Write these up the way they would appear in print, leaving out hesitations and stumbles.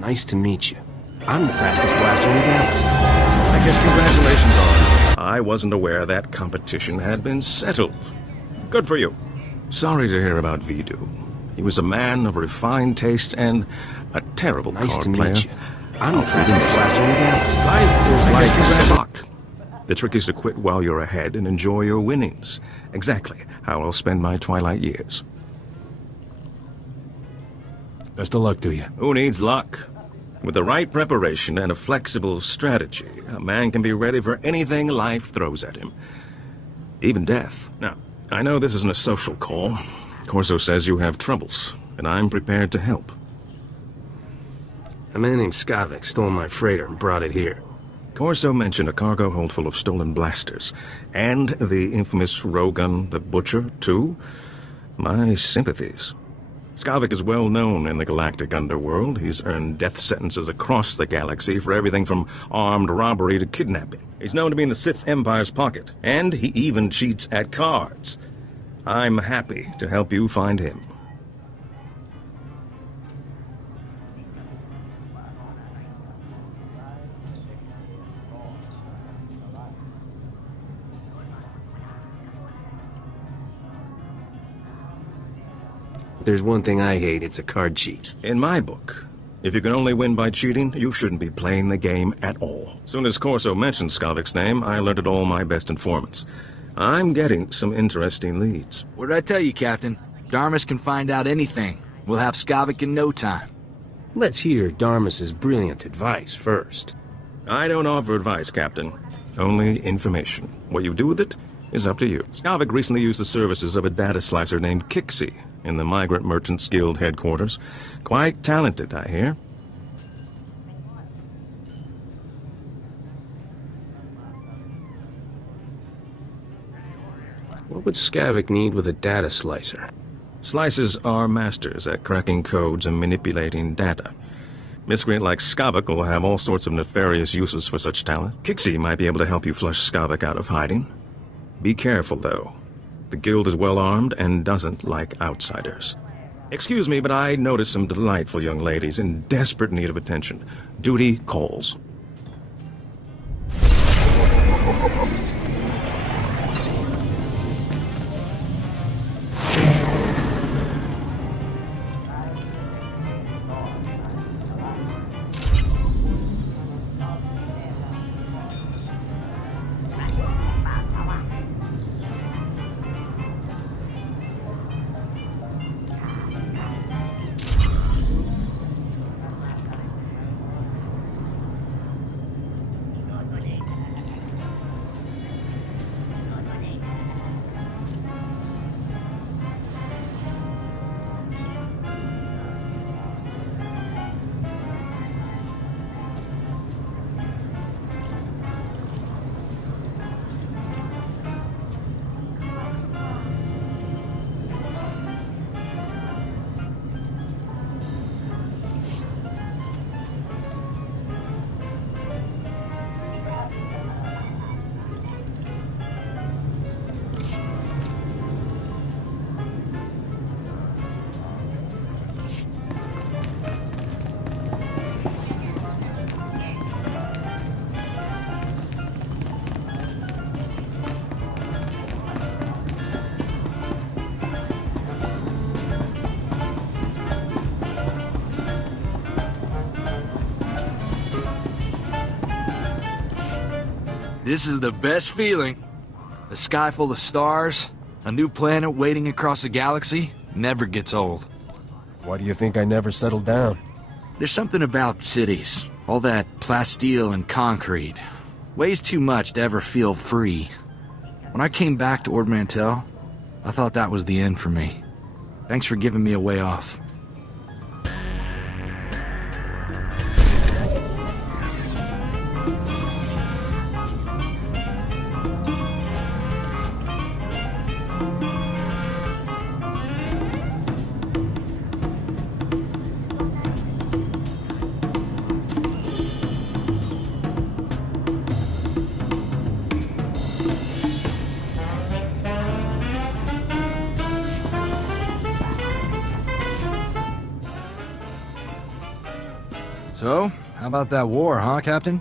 Nice to meet you. I'm the fastest blaster in the galaxy. I guess congratulations on it. I wasn't aware that competition had been settled. Good for you. Sorry to hear about Vidu. He was a man of refined taste and a terrible Nice card to player. meet you. I'm the fastest blaster in the galaxy. Life is like stock. The trick is to quit while you're ahead and enjoy your winnings. Exactly how I'll spend my twilight years. Best of luck to you. Who needs luck? With the right preparation and a flexible strategy, a man can be ready for anything life throws at him. Even death. Now, I know this isn't a social call. Corso says you have troubles, and I'm prepared to help. A man named Skavik stole my freighter and brought it here. Corso mentioned a cargo hold full of stolen blasters, and the infamous Rogun the Butcher, too. My sympathies. Skavik is well known in the galactic underworld. He's earned death sentences across the galaxy for everything from armed robbery to kidnapping. He's known to be in the Sith Empire's pocket, and he even cheats at cards. I'm happy to help you find him. If there's one thing I hate, it's a card cheat. In my book, if you can only win by cheating, you shouldn't be playing the game at all. Soon as Corso mentioned Skavik's name, I alerted all my best informants. I'm getting some interesting leads. What did I tell you, Captain? Darmus can find out anything. We'll have Skavik in no time. Let's hear Darmus's brilliant advice first. I don't offer advice, Captain. Only information. What you do with it is up to you. Skavik recently used the services of a data slicer named Kixie in the Migrant Merchants Guild headquarters. Quite talented, I hear. What would Skavik need with a data slicer? Slicers are masters at cracking codes and manipulating data. Miscreant like Skavik will have all sorts of nefarious uses for such talent. Kixie might be able to help you flush Skavik out of hiding. Be careful, though. The guild is well armed and doesn't like outsiders. Excuse me, but I noticed some delightful young ladies in desperate need of attention. Duty calls. This is the best feeling. A sky full of stars, a new planet waiting across the galaxy, never gets old. Why do you think I never settled down? There's something about cities, all that plasteel and concrete. Weighs too much to ever feel free. When I came back to Ord Mantell, I thought that was the end for me. Thanks for giving me a way off. So, how about that war, huh, Captain?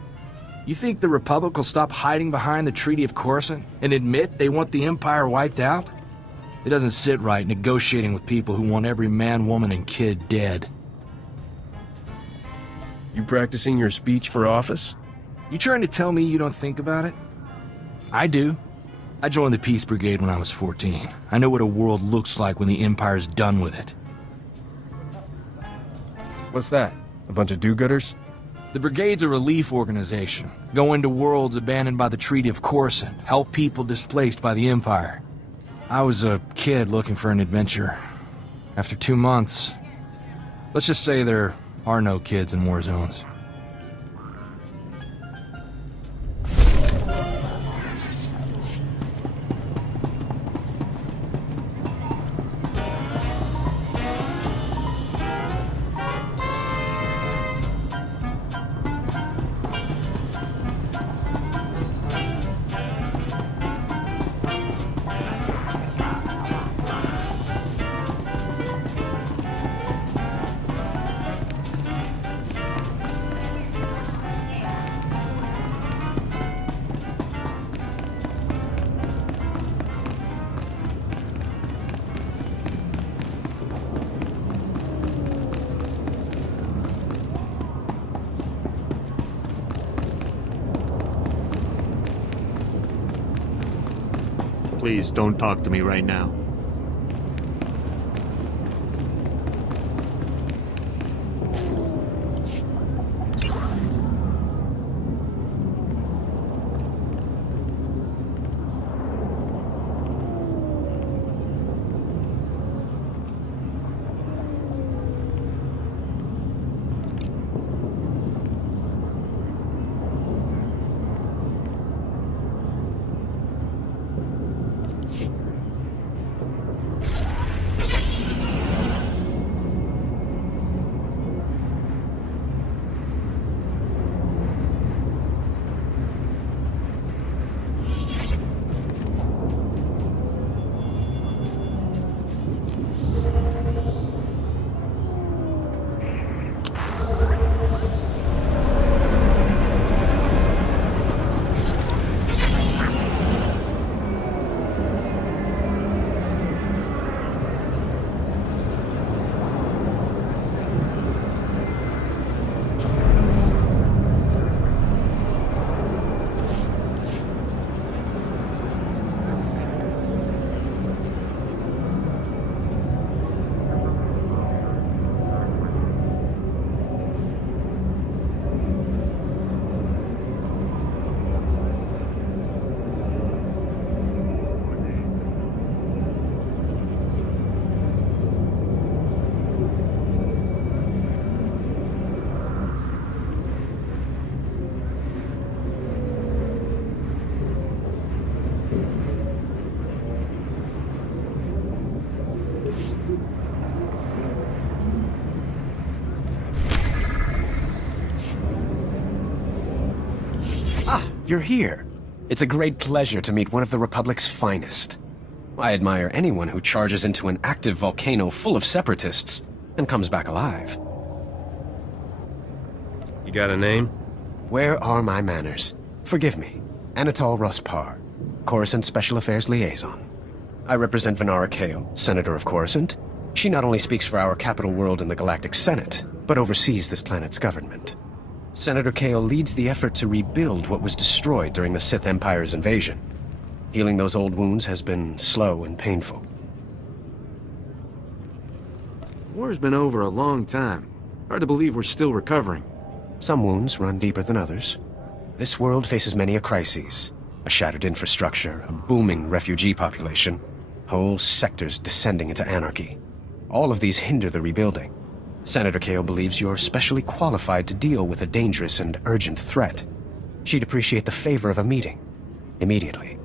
You think the Republic will stop hiding behind the Treaty of Coruscant and admit they want the Empire wiped out? It doesn't sit right negotiating with people who want every man, woman, and kid dead. You practicing your speech for office? You trying to tell me you don't think about it? I do. I joined the Peace Brigade when I was 14. I know what a world looks like when the Empire's done with it. What's that? A bunch of do-gooders? The Brigade's a relief organization. Go into worlds abandoned by the Treaty of Coruscant, help people displaced by the Empire. I was a kid looking for an adventure. After 2 months, let's just say there are no kids in war zones. Please don't talk to me right now. You're here. It's a great pleasure to meet one of the Republic's finest. I admire anyone who charges into an active volcano full of separatists and comes back alive. You got a name? Where are my manners? Forgive me. Anatol Rospar, Coruscant Special Affairs Liaison. I represent Venara Kale, Senator of Coruscant. She not only speaks for our capital world in the Galactic Senate, but oversees this planet's government. Senator Kale leads the effort to rebuild what was destroyed during the Sith Empire's invasion. Healing those old wounds has been slow and painful. War's been over a long time. Hard to believe we're still recovering. Some wounds run deeper than others. This world faces many a crisis. A shattered infrastructure, a booming refugee population, whole sectors descending into anarchy. All of these hinder the rebuilding. Senator Kale believes you're specially qualified to deal with a dangerous and urgent threat. She'd appreciate the favor of a meeting. Immediately.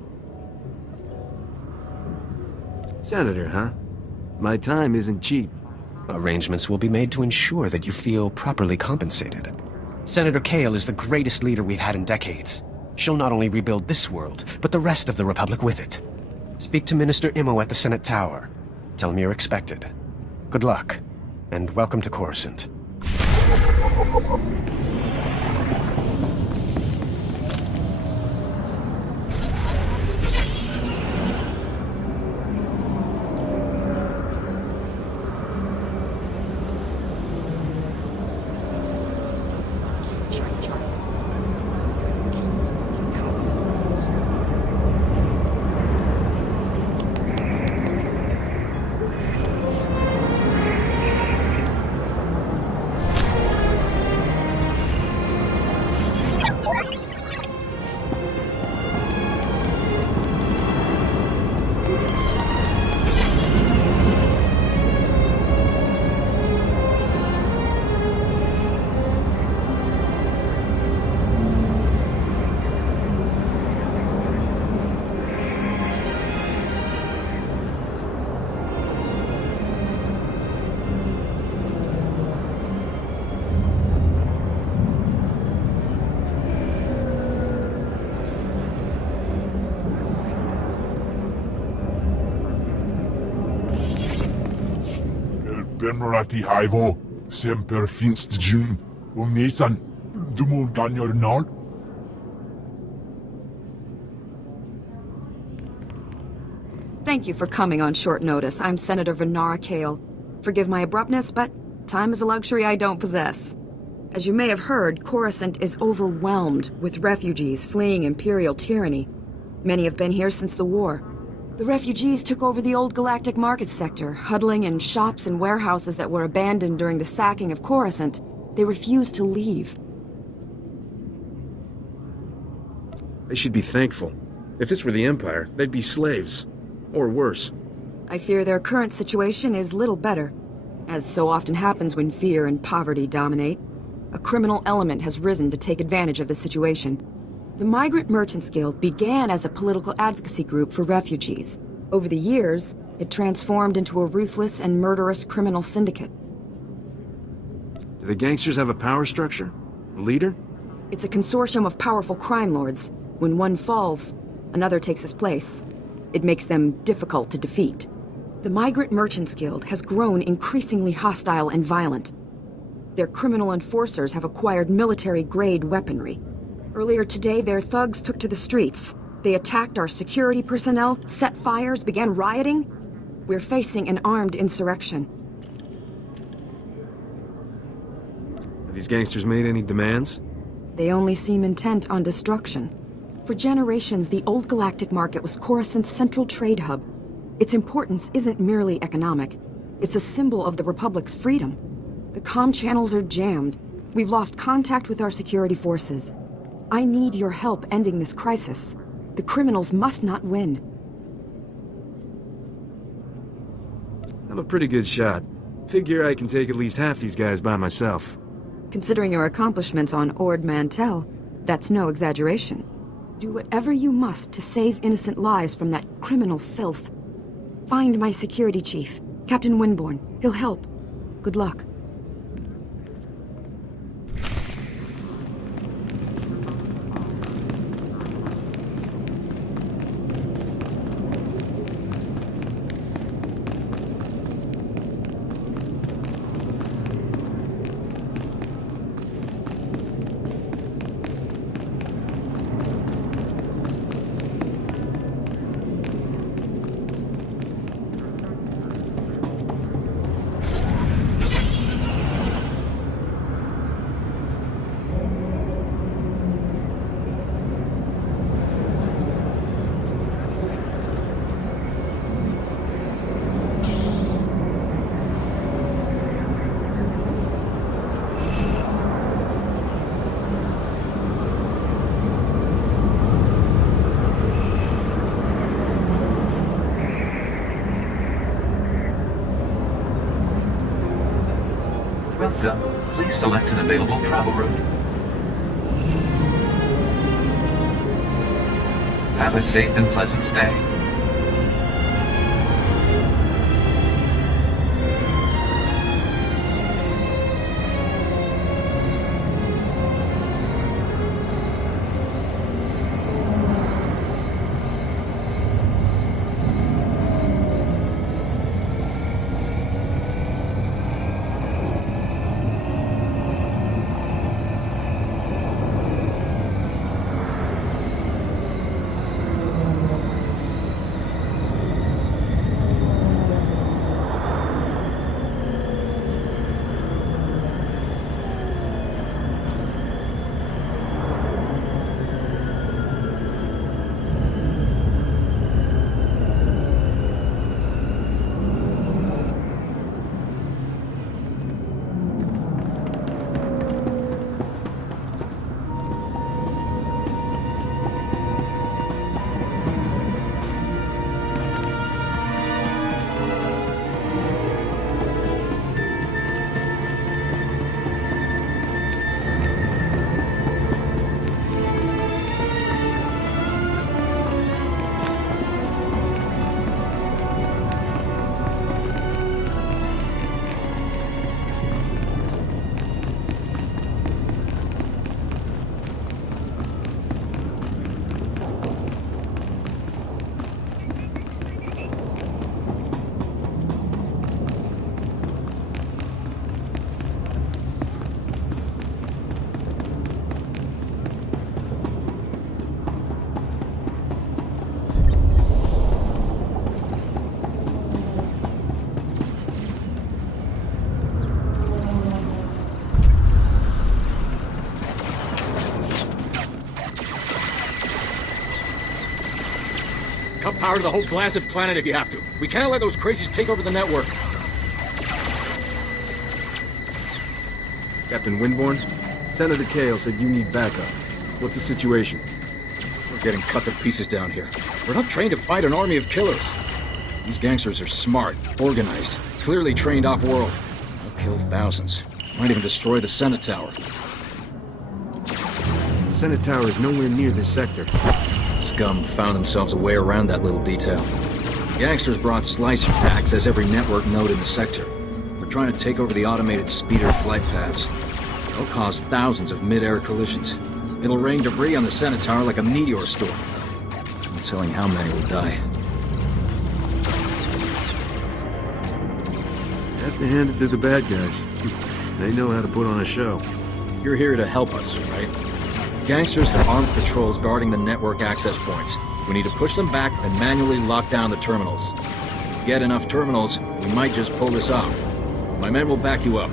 Senator, huh? My time isn't cheap. Arrangements will be made to ensure that you feel properly compensated. Senator Kale is the greatest leader we've had in decades. She'll not only rebuild this world, but the rest of the Republic with it. Speak to Minister Immo at the Senate Tower. Tell him you're expected. Good luck, and welcome to Coruscant. Benrati Haivo, Semper Finst Jun, Nisan, Dumul Ganyor Nard. Thank you for coming on short notice. I'm Senator Venara Kale. Forgive my abruptness, but time is a luxury I don't possess. As you may have heard, Coruscant is overwhelmed with refugees fleeing Imperial tyranny. Many have been here since the war. The refugees took over the old galactic market sector, huddling in shops and warehouses that were abandoned during the sacking of Coruscant. They refused to leave. They should be thankful. If this were the Empire, they'd be slaves. Or worse. I fear their current situation is little better. As so often happens when fear and poverty dominate, a criminal element has risen to take advantage of the situation. The Migrant Merchants Guild began as a political advocacy group for refugees. Over the years, it transformed into a ruthless and murderous criminal syndicate. Do the gangsters have a power structure? A leader? It's a consortium of powerful crime lords. When one falls, another takes his place. It makes them difficult to defeat. The Migrant Merchants Guild has grown increasingly hostile and violent. Their criminal enforcers have acquired military-grade weaponry. Earlier today, their thugs took to the streets. They attacked our security personnel, set fires, began rioting. We're facing an armed insurrection. Have these gangsters made any demands? They only seem intent on destruction. For generations, the old galactic market was Coruscant's central trade hub. Its importance isn't merely economic. It's a symbol of the Republic's freedom. The comm channels are jammed. We've lost contact with our security forces. I need your help ending this crisis. The criminals must not win. I'm a pretty good shot. Figure I can take at least half these guys by myself. Considering your accomplishments on Ord Mantell, that's no exaggeration. Do whatever you must to save innocent lives from that criminal filth. Find my security chief, Captain Winborn. He'll help. Good luck. Welcome. Please select an available travel route. Have a safe and pleasant stay. power to the whole blasted planet if you have to. We can't let those crazies take over the network. Captain Winborn, Senator Kale said you need backup. What's the situation? We're getting cut to pieces down here. We're not trained to fight an army of killers. These gangsters are smart, organized, clearly trained off-world. They'll kill thousands. Might even destroy the Senate Tower. The Senate Tower is nowhere near this sector. Scum found themselves a way around that little detail. Gangsters brought slicers to access every network node in the sector. They're trying to take over the automated speeder flight paths. They'll cause thousands of mid-air collisions. It'll rain debris on the Senate Tower like a meteor storm. No telling how many will die. Have to hand it to the bad guys. They know how to put on a show. You're here to help us, right? Gangsters have armed patrols guarding the network access points. We need to push them back and manually lock down the terminals. If we get enough terminals, we might just pull this off. My men will back you up.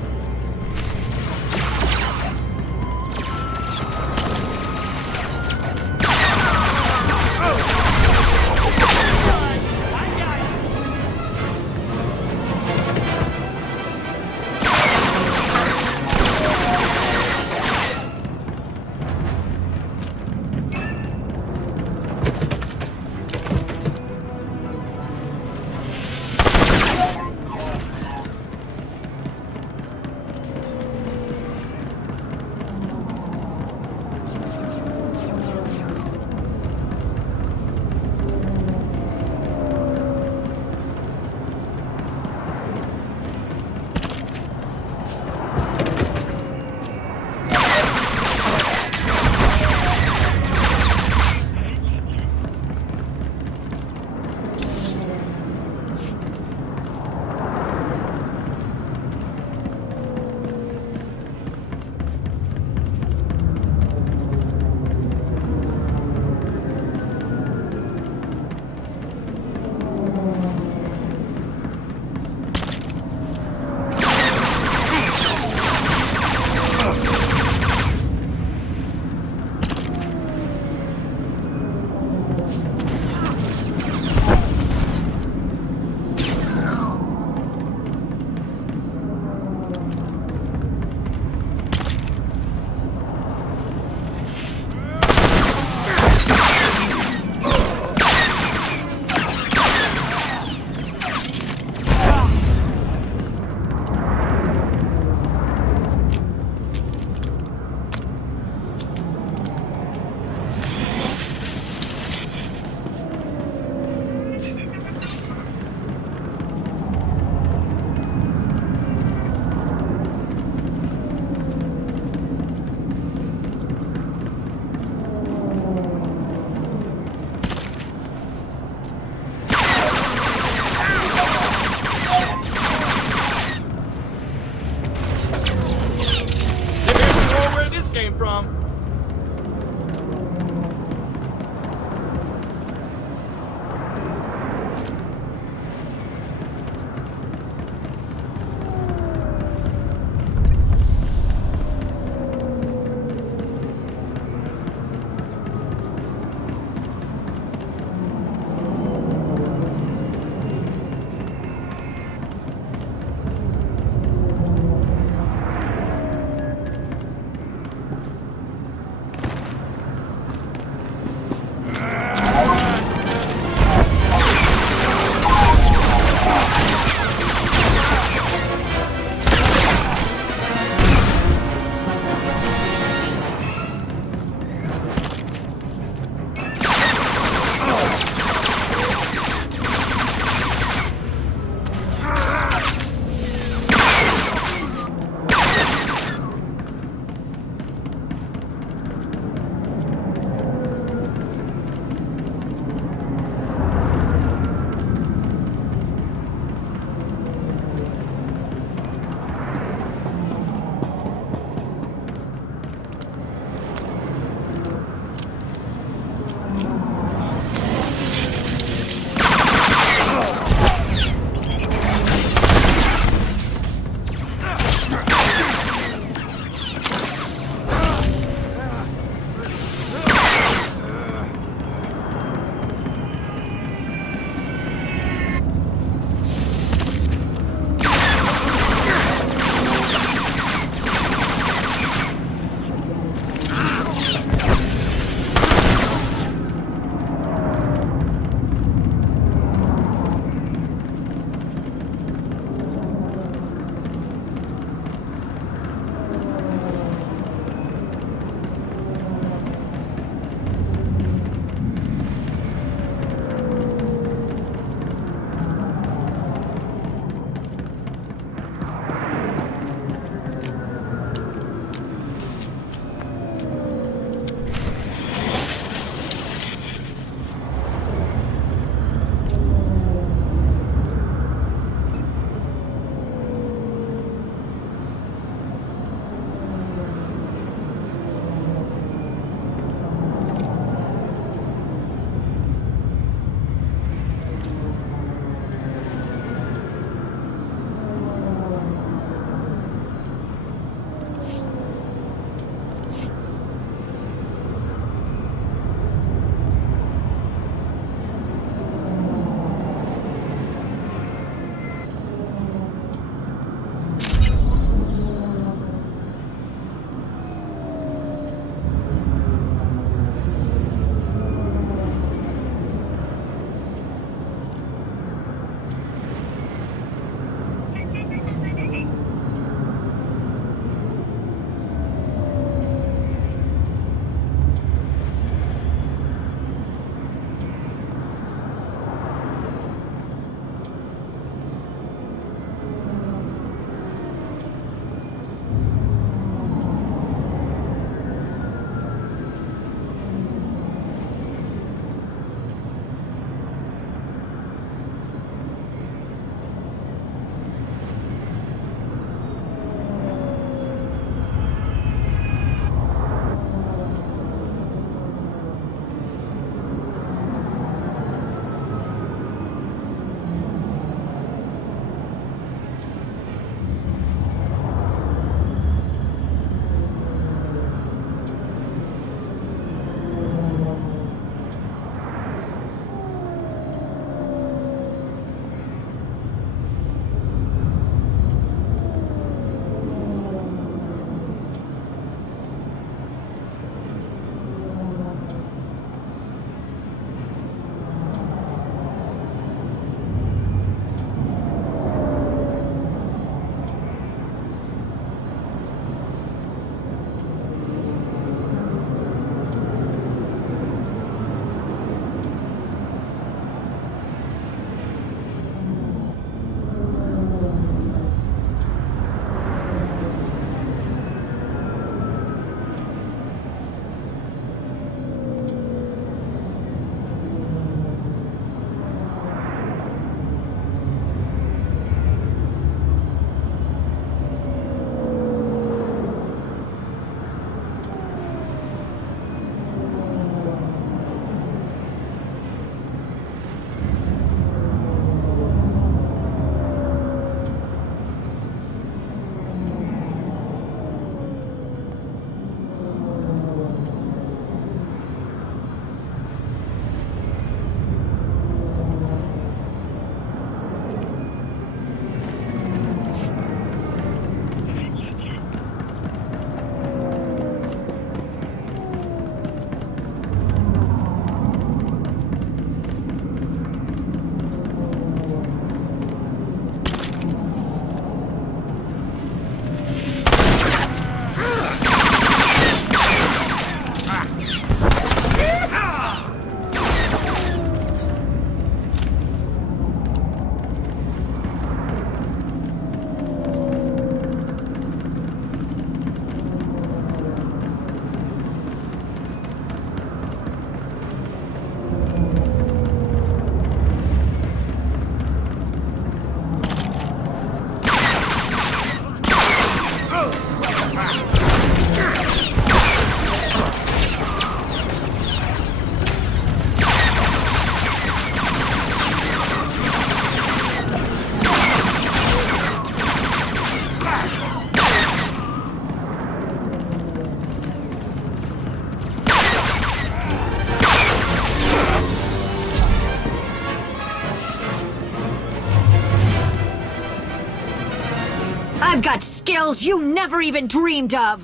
I've got skills you never even dreamed of!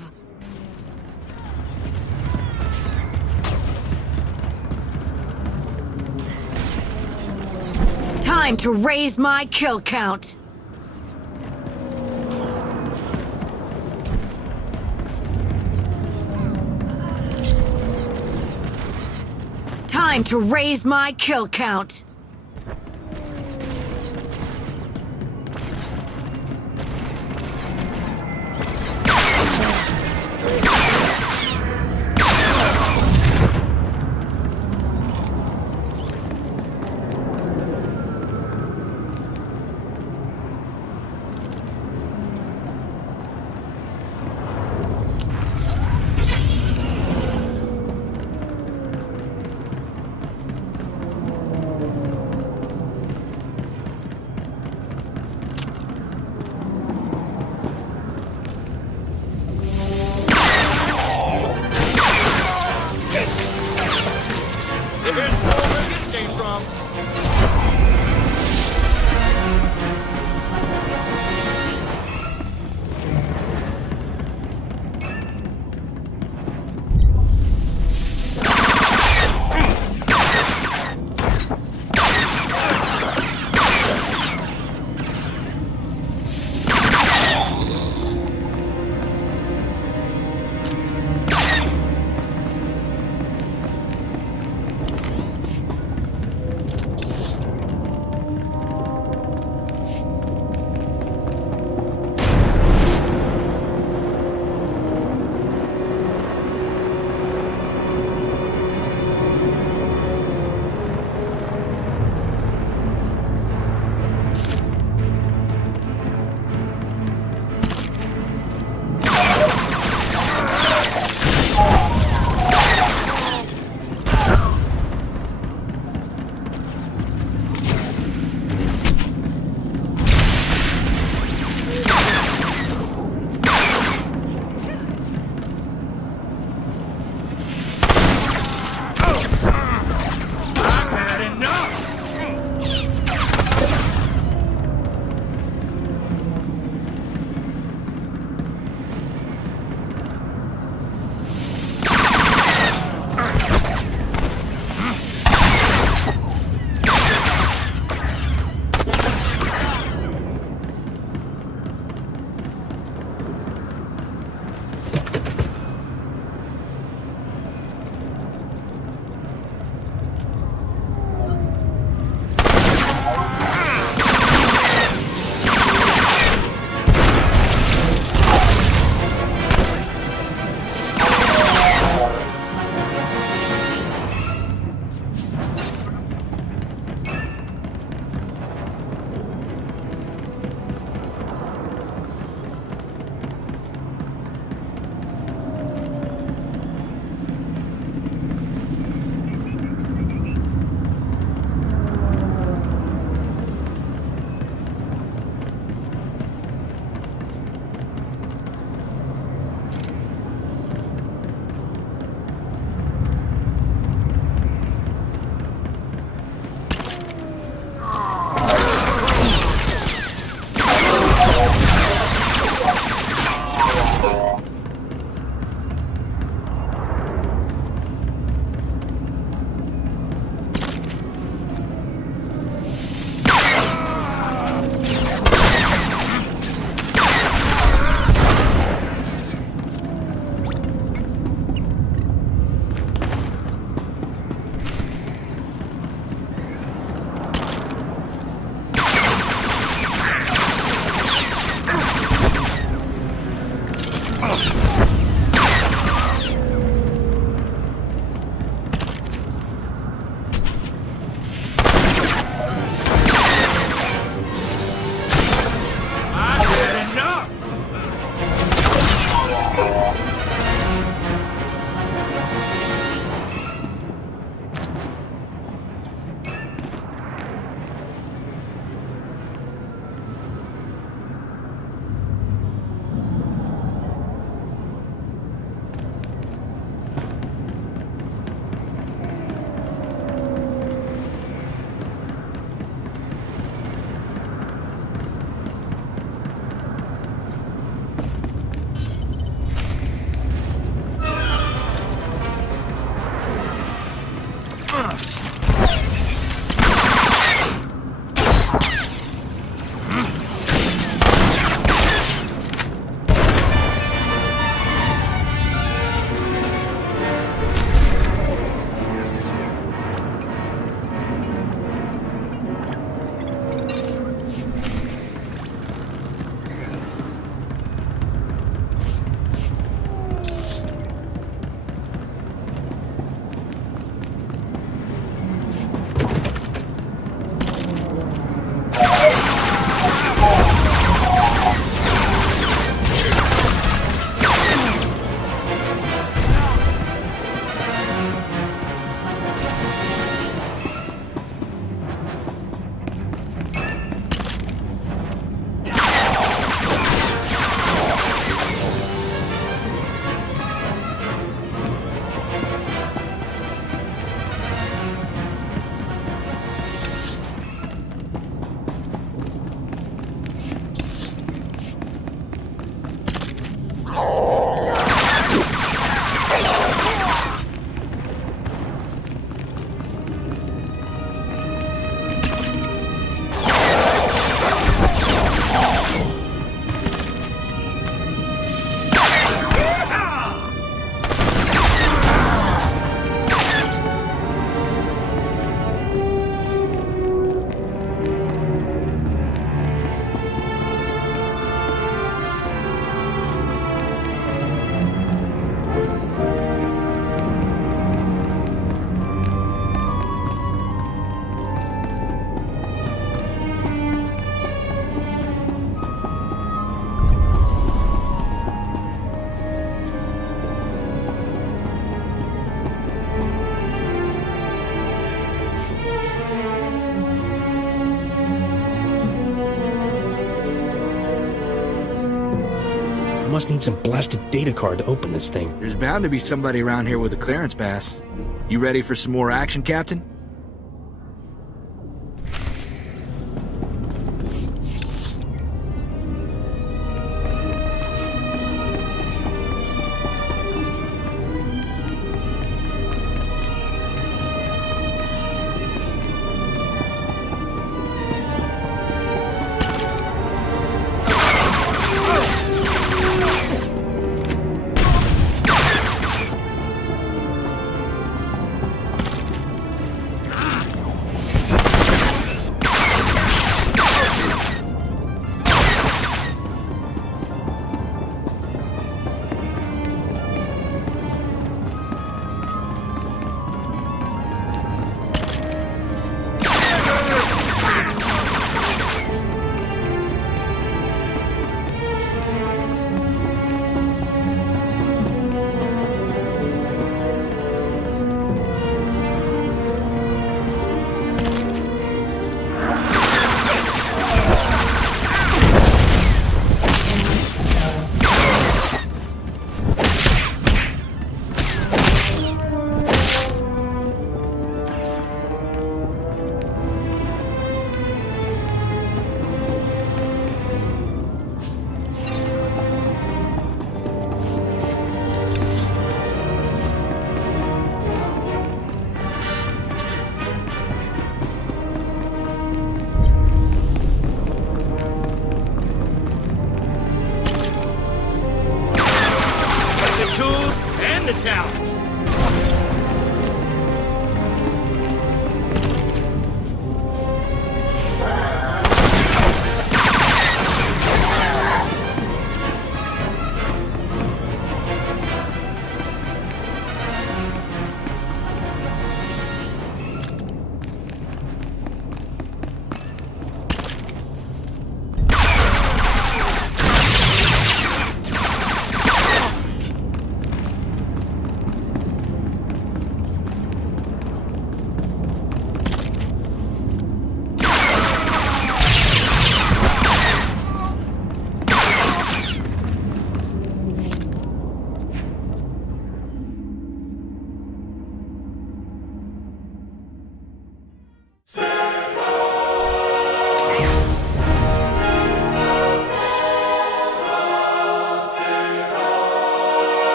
Time to raise my kill count! Time to raise my kill count! must need some blasted data card to open this thing. There's bound to be somebody around here with a clearance pass. You ready for some more action, Captain?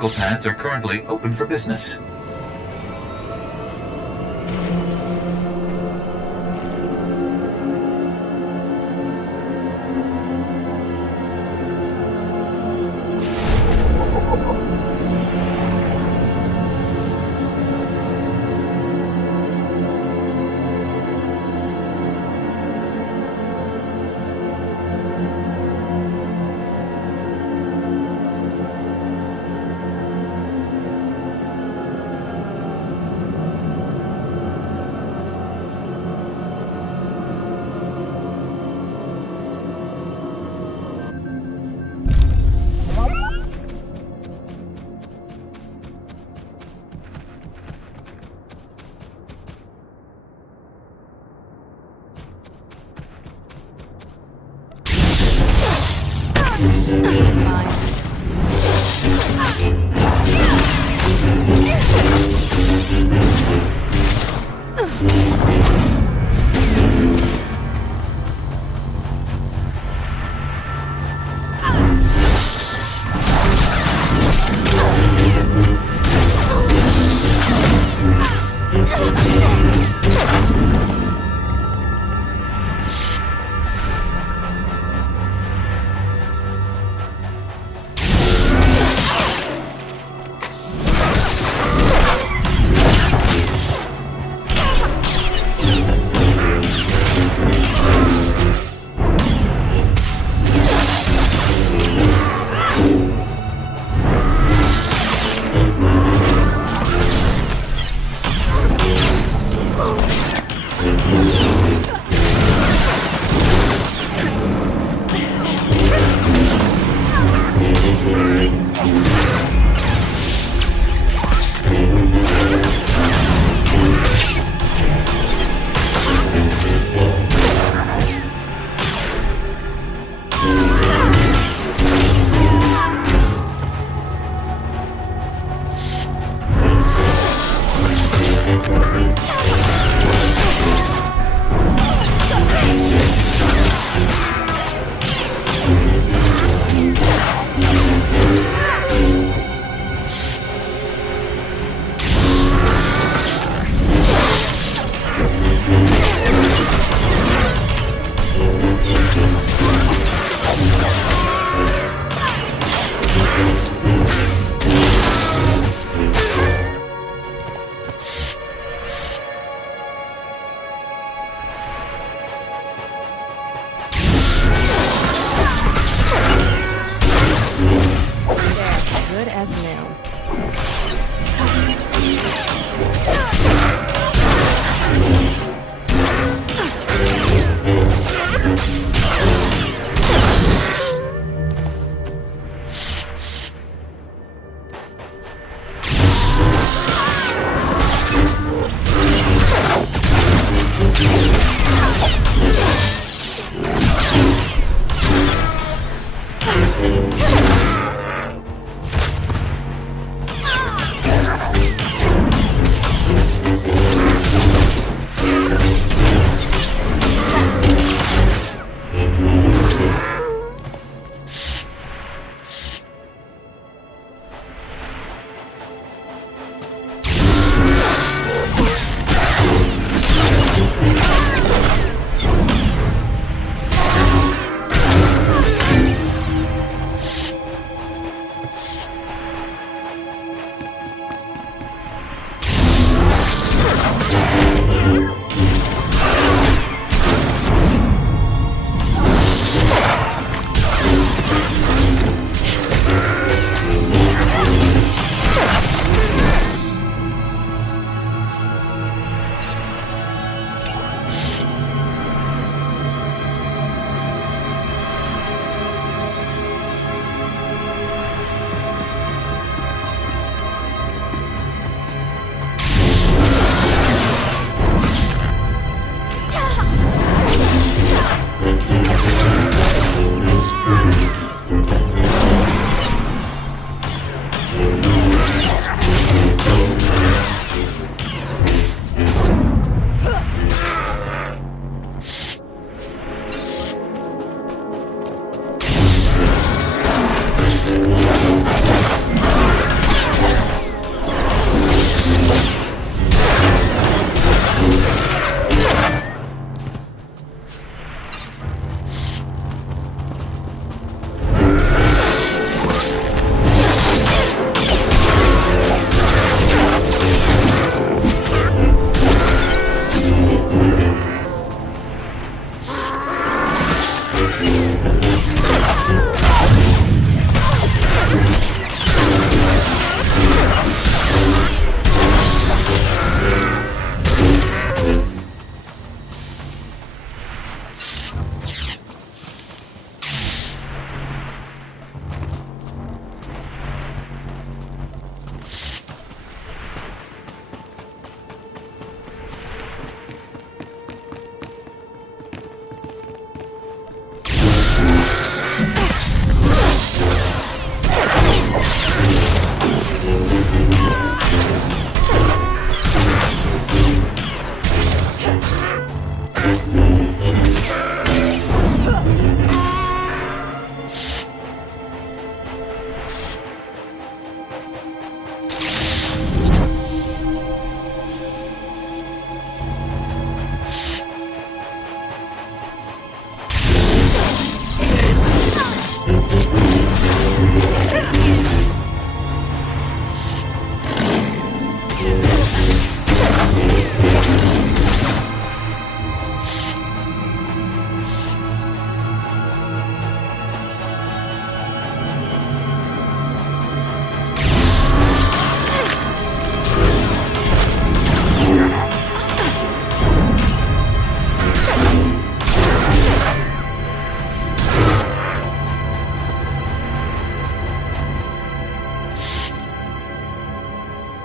chemical pads are currently open for business.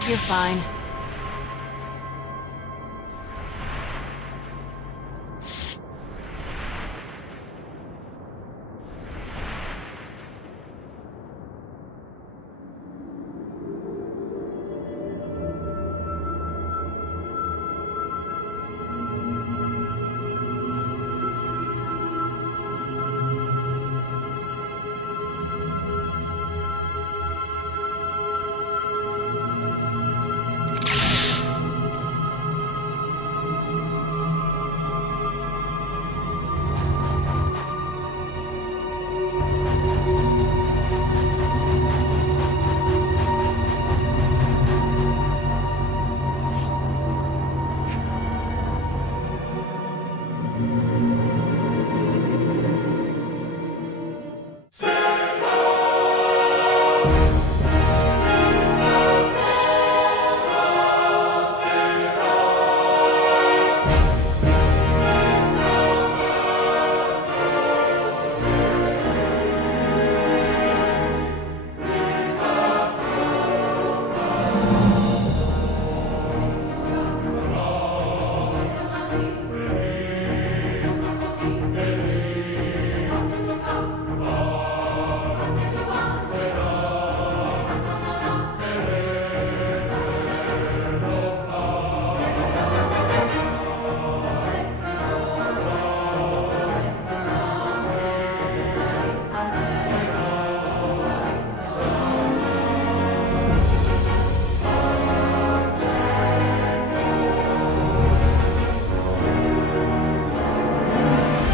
You're fine.